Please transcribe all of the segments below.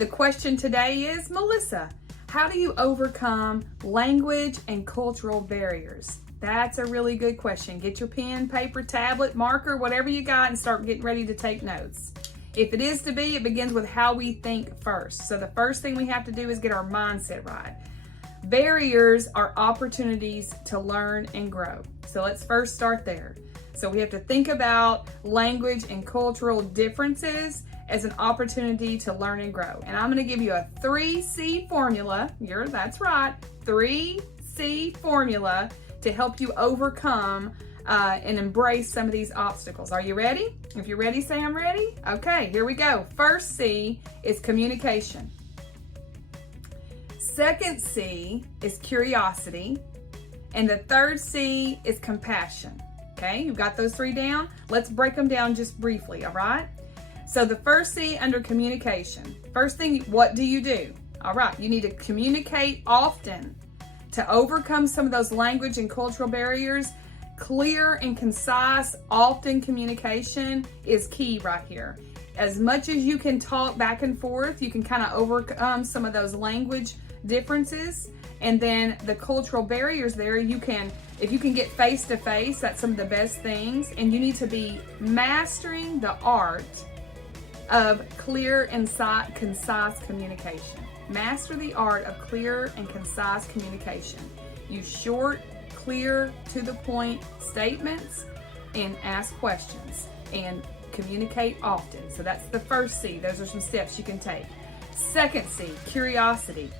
The question today is, Melissa, how do you overcome language and cultural barriers? That's a really good question. Get your pen, paper, tablet, marker, whatever you got, and start getting ready to take notes. If it is to be, it begins with how we think first. So the first thing we have to do is get our mindset right. Barriers are opportunities to learn and grow. So let's first start there. So we have to think about language and cultural differences as an opportunity to learn and grow. And I'm going to give you a 3C formula. That's right, 3C formula to help you overcome and embrace some of these obstacles. Are you ready? If you're ready, say I'm ready. Okay, here we go. First C is communication. Second C is curiosity. And the third C is compassion. Okay, you've got those three down? Let's break them down just briefly, all right? So the first C under communication. First thing, what do you do? All right, you need to communicate often. To overcome some of those language and cultural barriers, clear and concise, often communication is key right here. As much as you can talk back and forth, you can kind of overcome some of those language differences. And then the cultural barriers there, if you can get face to face, that's some of the best things. And you need to be mastering the art of clear and concise communication. Master the art of clear and concise communication. Use short, clear, to the point statements and ask questions and communicate often. So that's the first C. Those are some steps you can take. Second C, curiosity.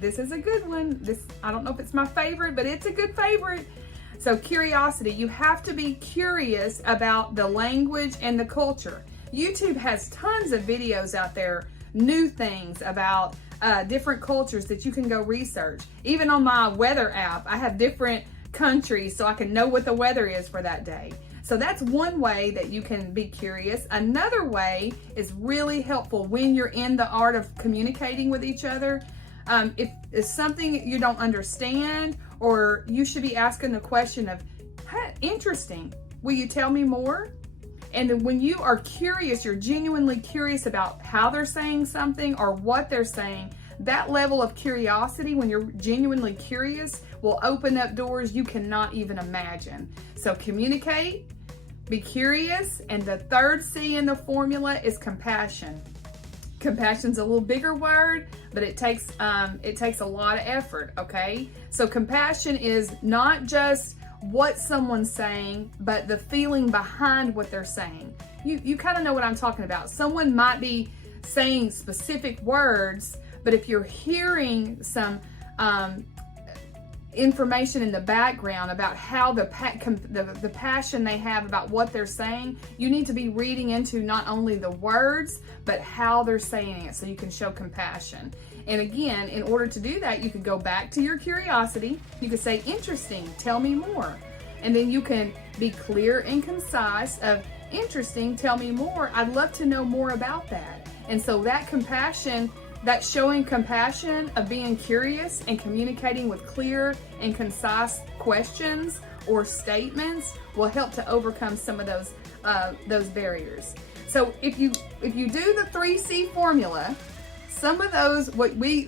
This is a good one. I don't know if it's my favorite, but it's a good favorite. So curiosity, you have to be curious about the language and the culture. YouTube has tons of videos out there, new things about different cultures that you can go research. Even on my weather app, I have different countries so I can know what the weather is for that day. So that's one way that you can be curious. Another way is really helpful when you're in the art of communicating with each other. If it's something you don't understand, or you should be asking the question of, hey, interesting, will you tell me more? And then when you are curious, you're genuinely curious about how they're saying something or what they're saying, that level of curiosity, when you're genuinely curious, will open up doors you cannot even imagine. So communicate, be curious, and the third C in the formula is compassion. Compassion's a little bigger word, but it takes a lot of effort, okay? So compassion is not just what someone's saying, but the feeling behind what they're saying. You kind of know what I'm talking about. Someone might be saying specific words, but if you're hearing some information in the background about how the passion they have about what they're saying, you need to be reading into not only the words, but how they're saying it so you can show compassion. And again, in order to do that, you could go back to your curiosity. You could say, interesting, tell me more. And then you can be clear and concise of, interesting, tell me more. I'd love to know more about that. And so that compassion, that showing compassion of being curious and communicating with clear and concise questions or statements will help to overcome some of those barriers. So if you do the 3C formula, some of those,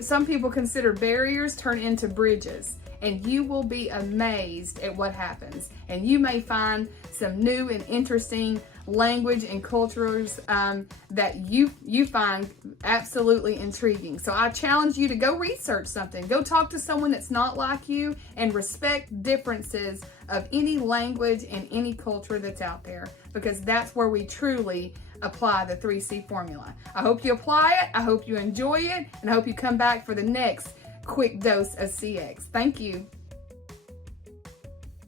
some people consider barriers, turn into bridges, and you will be amazed at what happens. And you may find some new and interesting language and cultures that you find absolutely intriguing. So I challenge you to go research something. Go talk to someone that's not like you and respect differences of any language and any culture that's out there, because that's where we truly apply the 3C formula. I hope you apply it, I hope you enjoy it, and I hope you come back for the next quick dose of CX. Thank you.